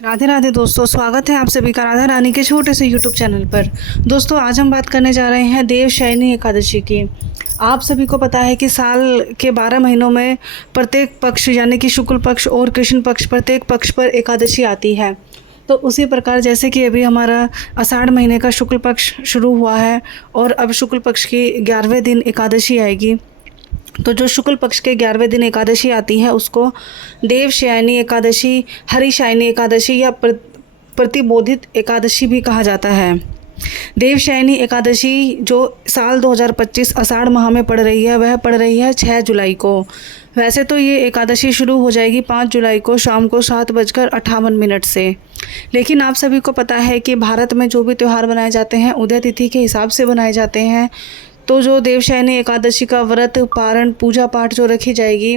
राधे राधे दोस्तों, स्वागत है आप सभी का राधा रानी के छोटे से यूट्यूब चैनल पर। दोस्तों, आज हम बात करने जा रहे हैं देवशयनी एकादशी की। आप सभी को पता है कि साल के 12 महीनों में प्रत्येक पक्ष यानी कि शुक्ल पक्ष और कृष्ण पक्ष प्रत्येक पक्ष पर एकादशी आती है। तो उसी प्रकार जैसे कि अभी हमारा आषाढ़ महीने का शुक्ल पक्ष शुरू हुआ है और अब शुक्ल पक्ष की 11वें दिन एकादशी आएगी। तो जो शुक्ल पक्ष के 11वें दिन एकादशी आती है उसको देवशयनी एकादशी, हरिशयनी एकादशी या प्रतिबोधित एकादशी भी कहा जाता है। देवशयनी एकादशी जो साल 2025 आषाढ़ माह में पड़ रही है वह पड़ रही है 6 जुलाई को। वैसे तो ये एकादशी शुरू हो जाएगी 5 जुलाई को शाम को 7:58 से। लेकिन आप सभी को पता है कि भारत में जो भी त्यौहार बनाए जाते हैं उदय तिथि के हिसाब से बनाए जाते हैं। तो जो देवशयनी एकादशी का व्रत, पारण, पूजा पाठ जो रखी जाएगी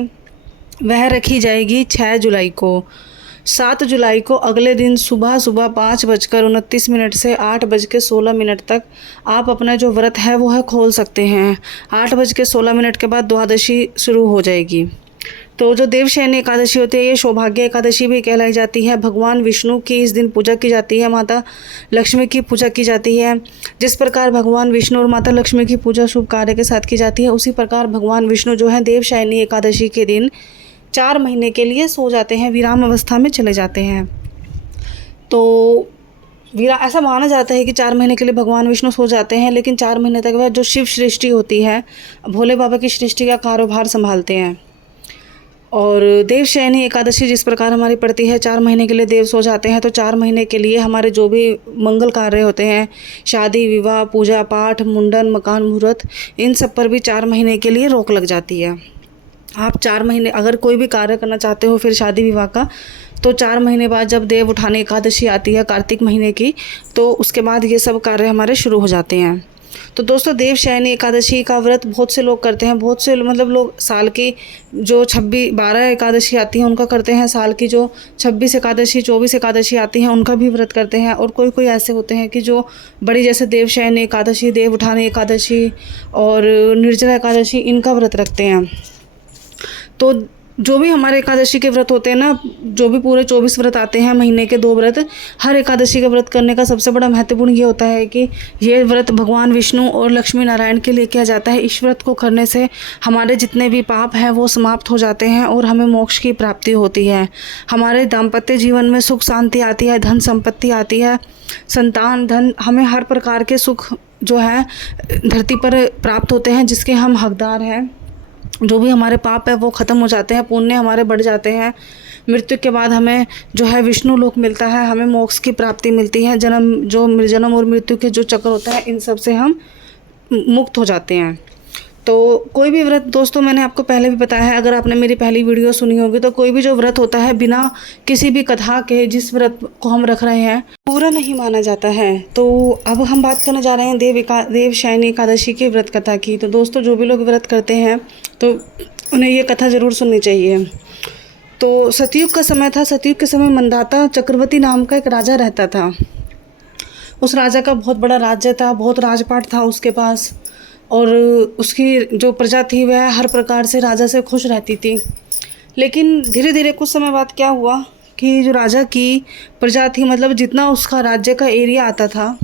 वह रखी जाएगी 6 जुलाई को। 7 जुलाई को अगले दिन सुबह 5:29 से 8:16 तक आप अपना जो व्रत है वो है खोल सकते हैं। 8:16 के बाद द्वादशी शुरू हो जाएगी। तो जो देवशयनी एकादशी होती है ये सौभाग्य एकादशी भी कहलाई जाती है। भगवान विष्णु की इस दिन पूजा की जाती है, माता लक्ष्मी की पूजा की जाती है। जिस प्रकार भगवान विष्णु और माता लक्ष्मी की पूजा शुभ कार्य के साथ की जाती है, उसी प्रकार भगवान विष्णु जो है देवशयनी एकादशी के दिन 4 महीने के लिए सो जाते हैं, विराम अवस्था में चले जाते हैं। तो ऐसा माना जाता है कि 4 महीने के लिए भगवान विष्णु सो जाते हैं, लेकिन 4 महीने तक वह जो शिव सृष्टि होती है, भोले बाबा की सृष्टि का कारोबार संभालते हैं। और देवशयनी एकादशी जिस प्रकार हमारी पड़ती है 4 महीने के लिए देव सो जाते हैं, तो 4 महीने के लिए हमारे जो भी मंगल कार्य होते हैं, शादी, विवाह, पूजा पाठ, मुंडन, मकान मुहूर्त, इन सब पर भी 4 महीने के लिए रोक लग जाती है। आप 4 महीने अगर कोई भी कार्य करना चाहते हो फिर शादी विवाह का, तो 4 महीने बाद जब देव उठाने एकादशी आती है कार्तिक महीने की, तो उसके बाद ये सब कार्य हमारे शुरू हो जाते हैं। तो दोस्तों, देवशयनी एकादशी का व्रत बहुत से लोग करते हैं। बहुत से मतलब लोग साल की जो 12 एकादशी आती हैं उनका करते हैं, साल की जो 26 एकादशी 24 एकादशी आती हैं उनका भी व्रत करते हैं। और कोई कोई ऐसे होते हैं कि जो बड़ी जैसे देवशयनी एकादशी, देव उठाने एकादशी और निर्जला एकादशी इनका व्रत रखते हैं। तो जो भी हमारे एकादशी के व्रत होते हैं ना, जो भी पूरे 24 व्रत आते हैं, महीने के 2 व्रत, हर एकादशी का व्रत करने का सबसे बड़ा महत्वपूर्ण ये होता है कि ये व्रत भगवान विष्णु और लक्ष्मी नारायण के लिए किया जाता है। इस व्रत को करने से हमारे जितने भी पाप हैं वो समाप्त हो जाते हैं और हमें मोक्ष की प्राप्ति होती है। हमारे दाम्पत्य जीवन में सुख शांति आती है, धन संपत्ति आती है, संतान, धन, हमें हर प्रकार के सुख जो है धरती पर प्राप्त होते हैं जिसके हम हकदार हैं। जो भी हमारे पाप है वो ख़त्म हो जाते हैं, पुण्य हमारे बढ़ जाते हैं। मृत्यु के बाद हमें जो है विष्णु लोक मिलता है, हमें मोक्ष की प्राप्ति मिलती है। जन्म और मृत्यु के जो चक्र होता है इन सब से हम मुक्त हो जाते हैं। तो कोई भी व्रत, दोस्तों मैंने आपको पहले भी बताया है, अगर आपने मेरी पहली वीडियो सुनी होगी, तो कोई भी जो व्रत होता है बिना किसी भी कथा के जिस व्रत को हम रख रहे हैं पूरा नहीं माना जाता है। तो अब हम बात करने जा रहे हैं देवशयनी एकादशी की व्रत कथा की। तो दोस्तों, जो भी लोग व्रत करते हैं तो उन्हें ये कथा ज़रूर सुननी चाहिए। तो सतयुग का समय था। सतयुग के समय मंदाता चक्रवर्ती नाम का एक राजा रहता था। उस राजा का बहुत बड़ा राज्य था, बहुत राजपाट था उसके पास, और उसकी जो प्रजा थी वह हर प्रकार से राजा से खुश रहती थी। लेकिन धीरे धीरे कुछ समय बाद क्या हुआ कि जो राजा की प्रजा थी, मतलब जितना उसका राज्य का एरिया आता था,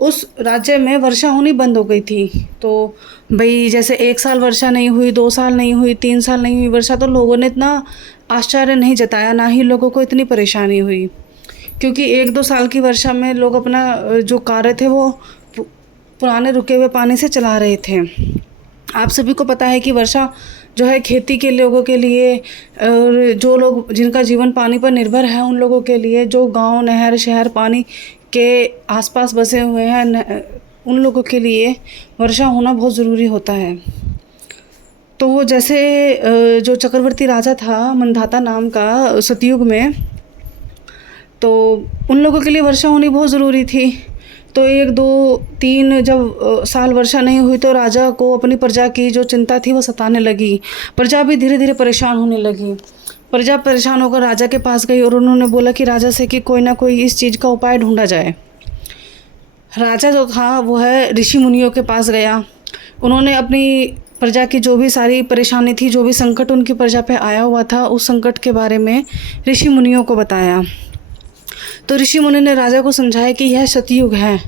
उस राज्य में वर्षा होनी बंद हो गई थी। तो भाई जैसे 1 साल वर्षा नहीं हुई, 2 साल नहीं हुई, 3 साल नहीं हुई वर्षा, तो लोगों ने इतना आश्चर्य नहीं जताया, ना ही लोगों को इतनी परेशानी हुई, क्योंकि 1-2 साल की वर्षा में लोग अपना जो कार्य थे वो पुराने रुके हुए पानी से चला रहे थे। आप सभी को पता है कि वर्षा जो है खेती के लोगों के लिए, और जो लोग जिनका जीवन पानी पर निर्भर है उन लोगों के लिए, जो गांव, नहर, शहर पानी के आसपास बसे हुए हैं उन लोगों के लिए वर्षा होना बहुत ज़रूरी होता है। तो जैसे जो चक्रवर्ती राजा था मंधाता नाम का सतयुग में, तो उन लोगों के लिए वर्षा होनी बहुत ज़रूरी थी। तो 1, 2, 3 जब साल वर्षा नहीं हुई तो राजा को अपनी प्रजा की जो चिंता थी वो सताने लगी। प्रजा भी धीरे धीरे परेशान होने लगी। प्रजा परेशान होकर राजा के पास गई और उन्होंने बोला कि राजा से कि कोई ना कोई इस चीज़ का उपाय ढूंढा जाए। राजा जो था वो है ऋषि मुनियों के पास गया। उन्होंने अपनी प्रजा की जो भी सारी परेशानी थी, जो भी संकट उनकी प्रजा पे आया हुआ था, उस संकट के बारे में ऋषि मुनियों को बताया। तो ऋषि मुनि ने राजा को समझाया कि यह सतयुग है।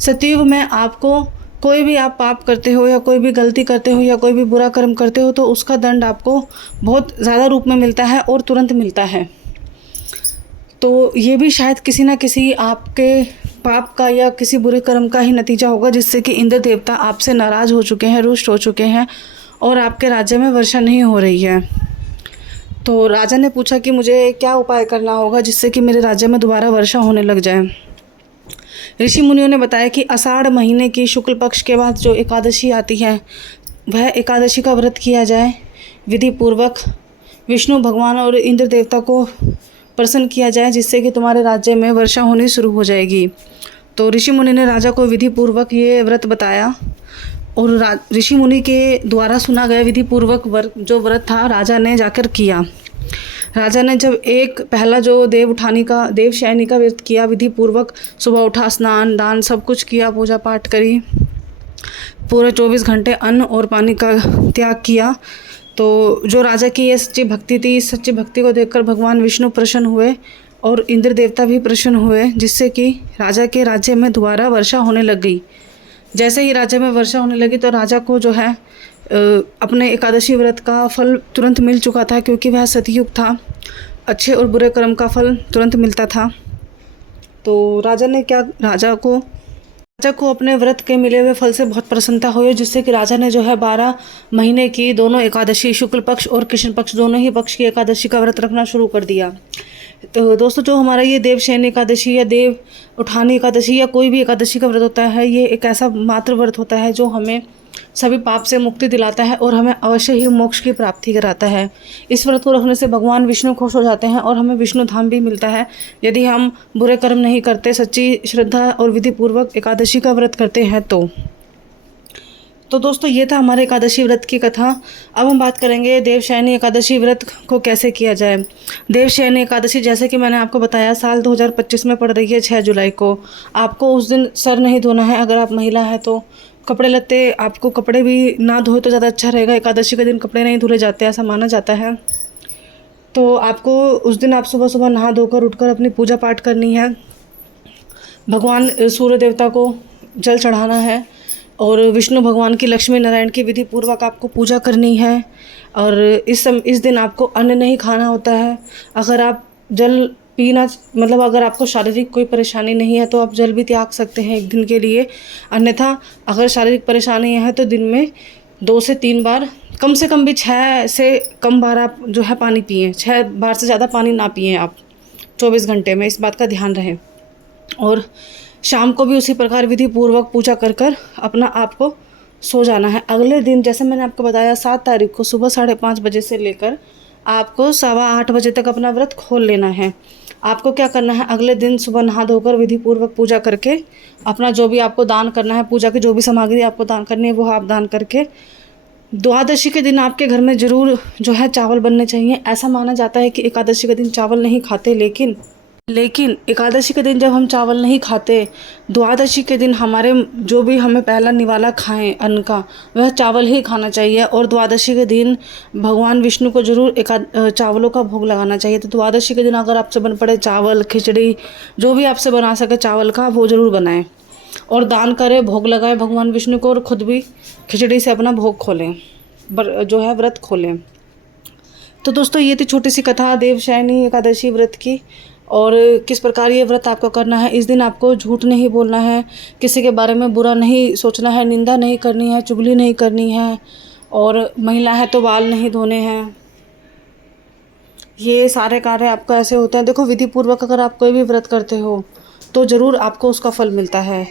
सतयुग में आपको कोई भी आप पाप करते हो या कोई भी गलती करते हो या कोई भी बुरा कर्म करते हो तो उसका दंड आपको बहुत ज़्यादा रूप में मिलता है और तुरंत मिलता है। तो ये भी शायद किसी ना किसी आपके पाप का या किसी बुरे कर्म का ही नतीजा होगा, जिससे कि इंद्र देवता आपसे नाराज़ हो चुके हैं, रुष्ट हो चुके हैं और आपके राज्य में वर्षा नहीं हो रही है। तो राजा ने पूछा कि मुझे क्या उपाय करना होगा जिससे कि मेरे राज्य में दोबारा वर्षा होने लग जाए। ऋषि मुनियों ने बताया कि आषाढ़ महीने की शुक्ल पक्ष के बाद जो एकादशी आती है वह एकादशी का व्रत किया जाए, विधि पूर्वक विष्णु भगवान और इंद्र देवता को प्रसन्न किया जाए, जिससे कि तुम्हारे राज्य में वर्षा होनी शुरू हो जाएगी। तो ऋषि मुनि ने राजा को विधि पूर्वक ये व्रत बताया और ऋषि मुनि के द्वारा सुना गया विधि पूर्वक जो व्रत था राजा ने जाकर किया। राजा ने जब एक पहला जो देवशयनी का व्रत किया, विधि पूर्वक सुबह उठा, स्नान दान सब कुछ किया, पूजा पाठ करी, पूरे 24 घंटे अन्न और पानी का त्याग किया। तो जो राजा की ये सच्ची भक्ति थी, इस सच्ची भक्ति को देखकर भगवान विष्णु प्रसन्न हुए और इंद्र देवता भी प्रसन्न हुए, जिससे कि राजा के राज्य में दोबारा वर्षा होने लग गई। जैसे ही राज्य में वर्षा होने लगी तो राजा को जो है अपने एकादशी व्रत का फल तुरंत मिल चुका था, क्योंकि वह सतयुग था, अच्छे और बुरे कर्म का फल तुरंत मिलता था। तो राजा को अपने व्रत के मिले हुए फल से बहुत प्रसन्नता हुई, जिससे कि राजा ने जो है 12 महीने की दोनों एकादशी, शुक्ल पक्ष और कृष्ण पक्ष दोनों ही पक्ष की एकादशी का व्रत रखना शुरू कर दिया। तो दोस्तों, जो हमारा ये देवशयनी एकादशी या देव उठानी एकादशी या कोई भी एकादशी का व्रत होता है, ये एक ऐसा मात्र व्रत होता है जो हमें सभी पाप से मुक्ति दिलाता है और हमें अवश्य ही मोक्ष की प्राप्ति कराता है। इस व्रत को रखने से भगवान विष्णु खुश हो जाते हैं और हमें विष्णु धाम भी मिलता है, यदि हम बुरे कर्म नहीं करते, सच्ची श्रद्धा और विधि पूर्वक एकादशी का व्रत करते हैं तो दोस्तों, ये था हमारे एकादशी व्रत की कथा। अब हम बात करेंगे देवशयनी एकादशी व्रत को कैसे किया जाए। देवशयनी एकादशी, जैसे कि मैंने आपको बताया, साल 2025 में पड़ रही है 6 जुलाई को। आपको उस दिन सर नहीं धोना है। अगर आप महिला हैं तो कपड़े लत्ते, आपको कपड़े भी ना धोए तो ज़्यादा अच्छा रहेगा। एकादशी के दिन कपड़े नहीं धुले जाते, ऐसा माना जाता है। तो आपको उस दिन आप सुबह सुबह नहा धोकर उठकर अपनी पूजा पाठ करनी है, भगवान सूर्य देवता को जल चढ़ाना है और विष्णु भगवान की, लक्ष्मी नारायण की विधि पूर्वक आपको पूजा करनी है। और इस दिन आपको अन्न नहीं खाना होता है। अगर आप जल पीना, मतलब अगर आपको शारीरिक कोई परेशानी नहीं है तो आप जल भी त्याग सकते हैं एक दिन के लिए। अन्यथा अगर शारीरिक परेशानी है तो दिन में 2 से 3 बार, कम से कम भी 6 से कम बार आप जो है पानी पिएं। 6 बार से ज़्यादा पानी ना पिएं आप 24 घंटे में, इस बात का ध्यान रहे। और शाम को भी उसी प्रकार विधि पूर्वक पूजा कर अपना आपको सो जाना है। अगले दिन, जैसे मैंने आपको बताया, 7 तारीख को सुबह 5:30 बजे से लेकर आपको 8:15 बजे तक अपना व्रत खोल लेना है। आपको क्या करना है, अगले दिन सुबह नहा धोकर विधि पूर्वक पूजा करके अपना जो भी आपको दान करना है, पूजा की जो भी सामग्री आपको दान करनी है वो आप दान करके, द्वादशी के दिन आपके घर में ज़रूर जो है चावल बनने चाहिए। ऐसा माना जाता है कि एकादशी के दिन चावल नहीं खाते, लेकिन एकादशी के दिन जब हम चावल नहीं खाते, द्वादशी के दिन हमारे जो भी हमें पहला निवाला खाएं अन्न का, वह चावल ही खाना चाहिए। और द्वादशी के दिन भगवान विष्णु को जरूर चावलों का भोग लगाना चाहिए। तो द्वादशी के दिन अगर आपसे बन पड़े चावल, खिचड़ी, जो भी आपसे बना सके चावल का, वो ज़रूर बनाएं और दान करें, भोग लगाएं भगवान विष्णु को, और ख़ुद भी खिचड़ी से अपना भोग खोलें, जो है व्रत खोलें। तो दोस्तों, ये थी छोटी सी कथा देवशयनी एकादशी व्रत की, और किस प्रकार ये व्रत आपको करना है। इस दिन आपको झूठ नहीं बोलना है, किसी के बारे में बुरा नहीं सोचना है, निंदा नहीं करनी है, चुगली नहीं करनी है, और महिला है तो बाल नहीं धोने हैं। ये सारे कार्य आपका ऐसे होते हैं। देखो, विधि पूर्वक अगर आप कोई भी व्रत करते हो तो ज़रूर आपको उसका फल मिलता है।